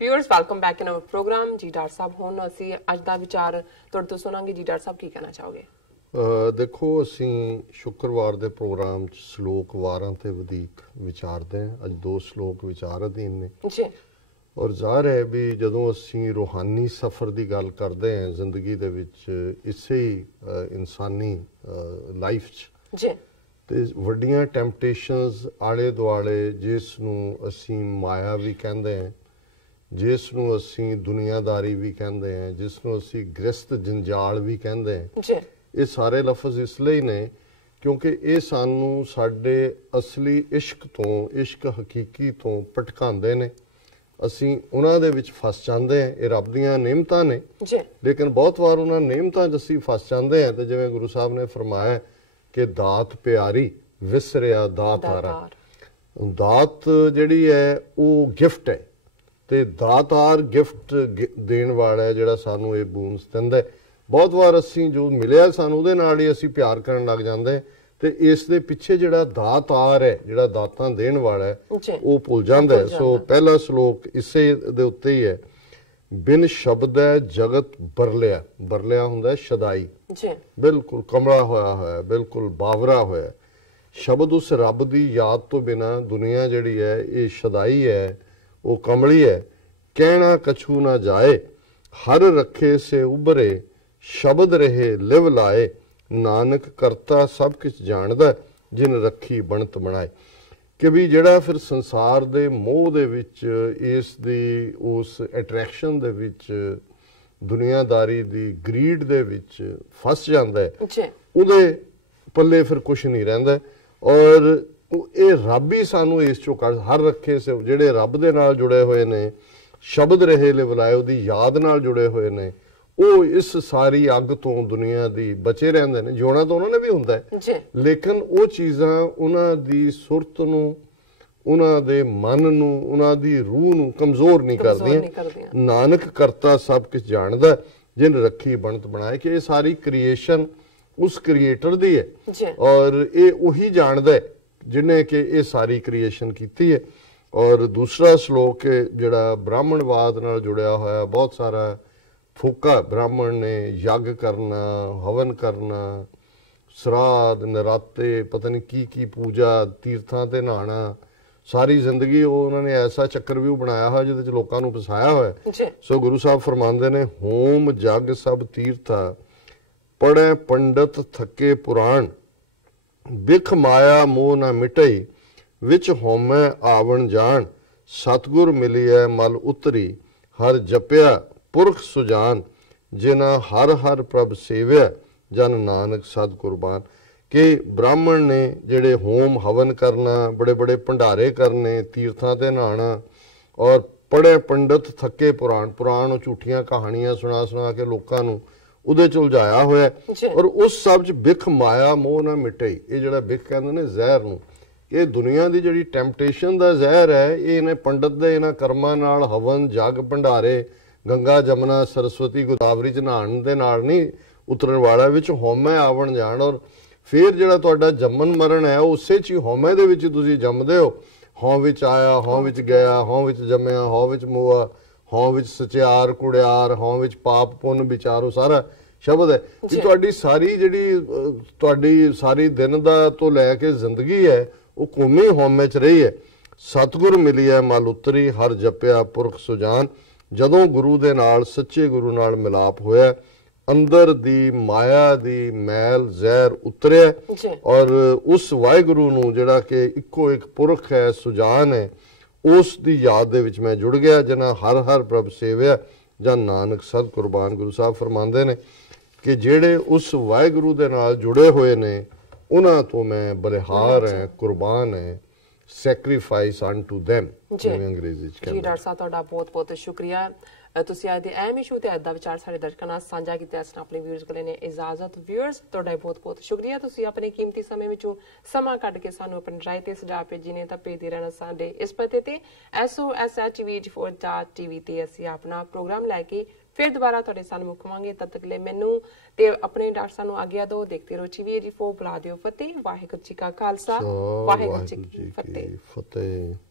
viewers welcome back in our programme जी doctor साहब हुण ਅਸੀਂ ਅੱਜ ਦਾ ਵਿਚਾਰ ਤੁਹਾਡੇ ਤੋਂ ਸੁਣਾਂਗੇ ਜੀ ਡਾਕਟਰ ਸਾਹਿਬ ਕੀ ਕਹਿਣਾ ਚਾਹੋਗੇ देखो ਅਸੀਂ शुक्रवार ਦੇ ਪ੍ਰੋਗਰਾਮ ਚ ਸ਼ਲੋਕ ਵਾਰਾਂ ਤੇ ਵਧੇਕ ਵਿਚਾਰਦੇ ਹਾਂ ਅੱਜ ਦੋ ਸ਼ਲੋਕ ਵਿਚਾਰ ਅਧੀਨ ਨੇ ਜੀ ਔਰ ਜ਼ਾਹਰ ਹੈ ਵੀ ਜਦੋਂ ਅਸੀਂ ਰੂਹਾਨੀ ਸਫ਼ਰ ਦੀ ਗੱਲ ਕਰਦੇ ਹਾਂ ਜ਼ਿੰਦਗੀ ਦੇ ਵਿੱਚ ਇਸੇ ਇਨਸਾਨੀ ਲਾਈਫ ਚ ਜੀ ਤੇ ਵੱਡੀਆਂ ਟੈਂਪਟੇਸ਼ਨਸ ਆਲੇ ਦੁਆਲੇ ਜਿਸ ਨੂੰ ਅਸੀਂ ਮਾਇਆ ਵੀ ਕਹਿੰਦੇ ਹਾਂ ਜਿਸ ਨੂੰ ਅਸੀਂ ਦੁਨੀਆਦਾਰੀ ਵੀ ਕਹਿੰਦੇ ਹਾਂ ਜਿਸ ਨੂੰ ਅਸੀਂ ਗ੍ਰਸਤ ਜੰਜਾਲ ਵੀ ਕਹਿੰਦੇ ਹਾਂ ਜੀ ਇਹ ਸਾਰੇ ਲਫ਼ਜ਼ ਇਸ ਲਈ ਨੇ ਕਿਉਂਕਿ ਇਹ ਸਾਨੂੰ ਸਾਡੇ ਅਸਲੀ ਇਸ਼ਕ ਤੋਂ ਇਸ਼ਕ ਹਕੀਕੀ ਤੋਂ ਭਟਕਾਉਂਦੇ ਨੇ ਅਸੀਂ ਉਹਨਾਂ ਦੇ ਵਿੱਚ ਫਸ ਜਾਂਦੇ ਹਾਂ ਇਹ ਰੱਬ ਦੀਆਂ ਨਿਯਮਤਾਂ ਨੇ ਜੀ ਲੇਕਿਨ ਬਹੁਤ ਵਾਰ ਉਹਨਾਂ ਨਿਯਮਤਾਂ 'ਚ ਅਸੀਂ ਫਸ ਜਾਂਦੇ ਹਾਂ ਤੇ ਜਿਵੇਂ ਗੁਰੂ ਸਾਹਿਬ ਨੇ ਫਰਮਾਇਆ ਕਿ ਦਾਤ ਪਿਆਰੀ ਵਿਸਰਿਆ ਦਾਤ ਹਾਰਾ ਦਾਤ ਜਿਹੜੀ ਹੈ ਉਹ ਗਿਫਟ ਹੈ ਤੇ ਦਾਤਾਰ ਗਿਫਟ ਦੇਣ ਵਾਲਾ ਜਿਹੜਾ ਸਾਨੂੰ ਇਹ ਬੂਨਸ ਦਿੰਦਾ ਬਹੁਤ ਵਾਰ ਅਸੀਂ ਜੋ ਮਿਲਿਆ ਸਾਨੂੰ ਉਹਦੇ ਨਾਲ ਹੀ ਅਸੀਂ ਪਿਆਰ ਕਰਨ ਲੱਗ ਜਾਂਦੇ ਤੇ ਇਸ ਦੇ ਪਿੱਛੇ ਜਿਹੜਾ ਦਾਤਾਰ ਹੈ ਜਿਹੜਾ ਦਾਤਾਂ ਦੇਣ ਵਾਲਾ ਹੈ ਉਹ ਭੁੱਲ ਜਾਂਦਾ ਸੋ ਪਹਿਲਾ ਸ਼ਲੋਕ ਇਸੇ ਦੇ ਉੱਤੇ ਹੀ ਹੈ ਬਿਨ ਸ਼ਬਦ ਹੈ ਜਗਤ ਬਰਲਿਆ ਬਰਲਿਆ ਹੁੰਦਾ ਸ਼ਦਾਈ ਜੀ ਬਿਲਕੁਲ ਕਮਲਾ ਹੋਇਆ ਬਿਲਕੁਲ ਬਾਵਰਾ ਹੋਇਆ ਸ਼ਬਦ ਉਸ ਰੱਬ ਦੀ ਯਾਦ ਤੋਂ ਬਿਨਾ ਦੁਨੀਆ ਜਿਹੜੀ ਹੈ ਇਹ ਸ਼ਦਾਈ ਹੈ ਉਹ ਕਮਲੀ ਹੈ ਕਹਿਣਾ ਕਛੂ ਨਾ ਜਾਏ ਹਰ ਰੱਖੇ ਸੇ ਉਭਰੇ ਸ਼ਬਦ ਰਹੇ ਲਿਵ ਲਾਏ ਨਾਨਕ ਕਰਤਾ ਸਭ ਕੁਝ ਜਾਣਦਾ ਜਿਨ ਰੱਖੀ ਬਣਤ ਬਣਾਏ ਕਿ ਵੀ ਜਿਹੜਾ ਫਿਰ ਸੰਸਾਰ ਦੇ ਮੋਹ ਦੇ ਵਿੱਚ ਇਸ ਦੀ ਉਸ ਅਟਰੈਕਸ਼ਨ ਦੇ ਵਿੱਚ ਦੁਨੀਆਦਾਰੀ ਦੀ ਗਰੀਡ ਦੇ ਵਿੱਚ ਫਸ ਜਾਂਦਾ ਹੈ ਉਹਦੇ ਪੱਲੇ ਫਿਰ ਕੁਝ ਨਹੀਂ ਰਹਿੰਦਾ ਔਰ ਇਹ ਰੱਬ ਹੀ ਸਾਨੂੰ ਇਸ ਚੋਂ ਹਰ ਰੱਖੇ ਸੇ ਜਿਹੜੇ ਰੱਬ ਦੇ ਨਾਲ ਜੁੜੇ ਹੋਏ ਨੇ ਸ਼ਬਦ ਰਹੇ ਲਿਵ ਲਾਏ ਉਹਦੀ ਯਾਦ ਨਾਲ ਜੁੜੇ ਹੋਏ ਨੇ ਉਹ ਇਸ ਸਾਰੀ ਅੱਗ ਤੋਂ ਦੁਨੀਆ ਦੀ ਬਚੇ ਰਹਿੰਦੇ ਨੇ ਜਿਉਣਾ ਤਾਂ ਉਹਨਾਂ ਨੇ ਵੀ ਹੁੰਦਾ ਹੈ ਲੇਕਿਨ ਉਹ ਚੀਜ਼ਾਂ ਉਹਨਾਂ ਦੀ ਸੁਰਤ ਨੂੰ ਉਹਨਾਂ ਦੇ ਮਨ ਨੂੰ ਉਹਨਾਂ ਦੀ ਰੂਹ ਨੂੰ ਕਮਜ਼ੋਰ ਨਹੀਂ ਕਰਦੀਆਂ ਨਾਨਕ ਕਰਤਾ ਸਭ ਕੁਝ ਜਾਣਦਾ ਜਿਨ ਰੱਖੀ ਬਣਤ ਬਣਾਏ ਕਿ ਇਹ ਸਾਰੀ ਕ੍ਰੀਏਸ਼ਨ ਉਸ ਕ੍ਰੀਏਟਰ ਦੀ ਹੈ ਔਰ ਇਹ ਉਹੀ ਜਾਣਦਾ ਹੈ ਜਿਹਨੇ ਕਿ ਇਹ ਸਾਰੀ ਕ੍ਰੀਏਸ਼ਨ ਕੀਤੀ ਹੈ ਔਰ ਦੂਸਰਾ ਸ਼ਲੋਕ ਜਿਹੜਾ ਬ੍ਰਾਹਮਣਵਾਦ ਨਾਲ ਜੁੜਿਆ ਹੋਇਆ ਬਹੁਤ ਸਾਰਾ ਫੂਕਾ ਬ੍ਰਾਹਮਣ ਨੇ ਯੱਗ ਕਰਨਾ ਹਵਨ ਕਰਨਾ ਸਰਾਧ ਨਰਾਤੇ ਪਤਾ ਨਹੀਂ ਕੀ ਪੂਜਾ ਤੀਰਥਾਂ ਤੇ ਨਹਾਣਾ ਸਾਰੀ ਜ਼ਿੰਦਗੀ ਉਹਨਾਂ ਨੇ ਐਸਾ ਚੱਕਰਵਿਊਹ ਬਣਾਇਆ ਹੋਇਆ ਜਿਹਦੇ ਚ ਲੋਕਾਂ ਨੂੰ ਫਸਾਇਆ ਹੋਇਆ ਸੋ ਗੁਰੂ ਸਾਹਿਬ ਫਰਮਾਉਂਦੇ ਨੇ ਹੋਮ ਜਗ ਸਭ ਤੀਰਥਾ ਪੜ੍ਹੇ ਪੰਡਤ ਥੱਕੇ ਪੁਰਾਣ ਬਿਖ ਮਾਇਆ ਮੋਹ ਨਾ ਮਿਟਈ ਵਿੱਚ ਹੋਮੈ ਆਵਣ ਜਾਣ ਸਤਗੁਰ ਮਿਲਿਐ ਮਲ ਉਤਰੀ ਹਰ ਜਪਿਆ ਪੁਰਖ ਸੁਜਾਨ ਜਿਨਾ ਹਰ ਹਰ ਪ੍ਰਭ ਸੇਵਿਆ ਜਨ ਨਾਨਕ ਸਦ ਕੁਰਬਾਨ ਕਿ ਬ੍ਰਾਹਮਣ ਨੇ ਜਿਹੜੇ ਹੋਮ ਹਵਨ ਕਰਨਾ ਬੜੇ ਬੜੇ ਭੰਡਾਰੇ ਕਰਨੇ ਤੀਰਥਾਂ ਤੇ ਨਹਾਣਾ ਔਰ ਪੜ੍ਹੇ ਪੰਡਤ ਥੱਕੇ ਪੁਰਾਣ ਉਹ ਝੂਠੀਆਂ ਕਹਾਣੀਆਂ ਸੁਣਾ ਕੇ ਲੋਕਾਂ ਨੂੰ ਉਹਦੇ ਚ ਉਲਝਾਇਆ ਹੋਇਆ ਔਰ ਉਸ ਸਭ ਚ ਬਿਖ ਮਾਇਆ ਮੋਹ ਨਾ ਮਿਟਈ ਇਹ ਜਿਹੜਾ ਬਿਖ ਕਹਿੰਦੇ ਨੇ ਜ਼ਹਿਰ ਨੂੰ ਇਹ ਦੁਨੀਆ ਦੀ ਜਿਹੜੀ ਟੈਂਪਟੇਸ਼ਨ ਦਾ ਜ਼ਹਿਰ ਹੈ ਇਹ ਇਹਨੇ ਪੰਡਤ ਦੇ ਇਹਨਾਂ ਕਰਮਾਂ ਨਾਲ ਹਵਨ ਜਗ ਭੰਡਾਰੇ ਗੰਗਾ ਜਮਨਾ ਸਰਸਵਤੀ ਗੋਦਾਵਰੀ ਚ ਨਹਾਉਣ ਦੇ ਨਾਲ ਨਹੀਂ ਉਤਰਨ ਵਾਲਾ ਵਿੱਚ ਹੋਮੈ ਆਵਣ ਜਾਣ ਔਰ ਫਿਰ ਜਿਹੜਾ ਤੁਹਾਡਾ ਜੰਮਣ ਮਰਨ ਹੈ ਉਸੇ ਚ ਹੀ ਹੋਮੈ ਦੇ ਵਿੱਚ ਤੁਸੀਂ ਜੰਮਦੇ ਹੋ ਹੌ ਵਿੱਚ ਆਇਆ ਹੌ ਵਿੱਚ ਗਿਆ ਹੌ ਵਿੱਚ ਜੰਮਿਆ ਹੌ ਵਿੱਚ ਮੋਆ ਹੌ ਵਿੱਚ ਸਚਿਆਰ ਕੁੜਿਆਰ ਹੌ ਵਿੱਚ ਪਾਪ ਪੁੰਨ ਵਿਚਾਰੋ ਸਾਰਾ ਸ਼ਬਦ ਹੈ ਕਿ ਤੁਹਾਡੀ ਸਾਰੀ ਦਿਨ ਦਾ ਤੋਂ ਲੈ ਕੇ ਜ਼ਿੰਦਗੀ ਹੈ ਉਹ ਕੌਮੀ ਹੋਮੇ ਚ ਰਹੀ ਹੈ ਸਤਗੁਰ ਮਿਲਿਆ ਮਲ ਉਤਰੀ ਹਰ ਜਪਿਆ ਪੁਰਖ ਸੁਜਾਨ ਜਦੋਂ ਗੁਰੂ ਦੇ ਨਾਲ ਸੱਚੇ ਗੁਰੂ ਨਾਲ ਮਿਲਾਪ ਹੋਇਆ ਅੰਦਰ ਦੀ ਮਾਇਆ ਦੀ ਮੈਲ ਜ਼ਹਿਰ ਉਤਰਿਆ ਔਰ ਉਸ ਵਾਹਿਗੁਰੂ ਨੂੰ ਜਿਹੜਾ ਕਿ ਇੱਕੋ ਇੱਕ ਪੁਰਖ ਹੈ ਸੁਜਾਨ ਹੈ ਉਸ ਦੀ ਯਾਦ ਦੇ ਵਿੱਚ ਮੈਂ ਜੁੜ ਗਿਆ ਜਿਨ੍ਹਾਂ ਹਰ ਹਰ ਪ੍ਰਭ ਸੇਵਿਆ ਜਾਂ ਨਾਨਕ ਸਦ ਕੁਰਬਾਨ ਗੁਰੂ ਸਾਹਿਬ ਫਰਮਾਉਂਦੇ ਨੇ ਕਿ ਜਿਹੜੇ ਉਸ ਵਾਹਿਗੁਰੂ ਦੇ ਨਾਲ ਜੁੜੇ ਹੋਏ ਨੇ ਉਹਨਾਂ ਤੋਂ ਮੈਂ ਬਲਿਹਾਰ ਹੈ ਕੁਰਬਾਨ ਹੈ ਸੈਕਰੀਫਾਈਸ ਅਨਟੂ them ਜਿਵੇਂ ਅੰਗਰੇਜ਼ੀ ਚ ਕਹਿੰਦੇ ਜੀ ਡਾਕਟਰ ਸਾਹਿਬ ਤੁਹਾਡਾ ਬਹੁਤ ਬਹੁਤ ਸ਼ੁਕਰੀਆ ਤੁਸੀਂ ਅੱਜ ਦੇ ਅਹਿਮ ਇਸ਼ੂ ਤੇ ਅੱਜ ਦਾ ਵਿਚਾਰ ਸਾਡੇ ਦਰਸ਼ਕਾਂ ਨਾਲ ਸਾਂਝਾ ਕੀਤਾ ਇਸ ਨਾਲ ਆਪਣੇ ਵਿਊਅਰਸ ਕੋਲ ਨੇ ਇਜਾਜ਼ਤ ਵਿਊਅਰਸ ਤੁਹਾਡਾ ਬਹੁਤ ਬਹੁਤ ਸ਼ੁਕਰੀਆ ਤੁਸੀਂ ਆਪਣੇ ਕੀਮਤੀ ਸਮੇਂ ਵਿੱਚੋਂ ਸਮਾਂ ਕੱਢ ਕੇ ਸਾਨੂੰ ਆਪਣੀ ਰਾਏ ਤੇ ਸੁਝਾਅ ਭੇਜੇ ਨੇ ਤਾਂ ਭੇਜਦੇ ਰਹਿਣਾ ਸਾਡੇ ਇਸ ਪਤੇ ਤੇ soshv4.tv ਤੇ ਅਸੀਂ ਆਪਣਾ ਪ੍ਰੋਗਰਾਮ ਲੈ ਕੇ ਫਿਰ ਦੁਬਾਰਾ ਤੁਹਾਡੇ ਸਾਹਮਣੇ ਮੁੱਕਵਾਂਗੇ ਤਦ ਤੱਕ ਲਈ ਮੈਨੂੰ ਤੇ ਆਪਣੇ ਡਾਕਟਰ ਸਾਹਿਬ ਨੂੰ ਆਗਿਆ ਦਿਓ ਦੇਖਦੇ ਰਹੋ TV84 ਬੁਲਾ ਦਿਓ ਫਤਿਹ ਵਾਹਿਗੁਰੂ ਜੀ ਕਾ ਖਾਲਸਾ ਵਾਹਿਗੁਰੂ ਜੀ ਕੀ ਫਤਿਹ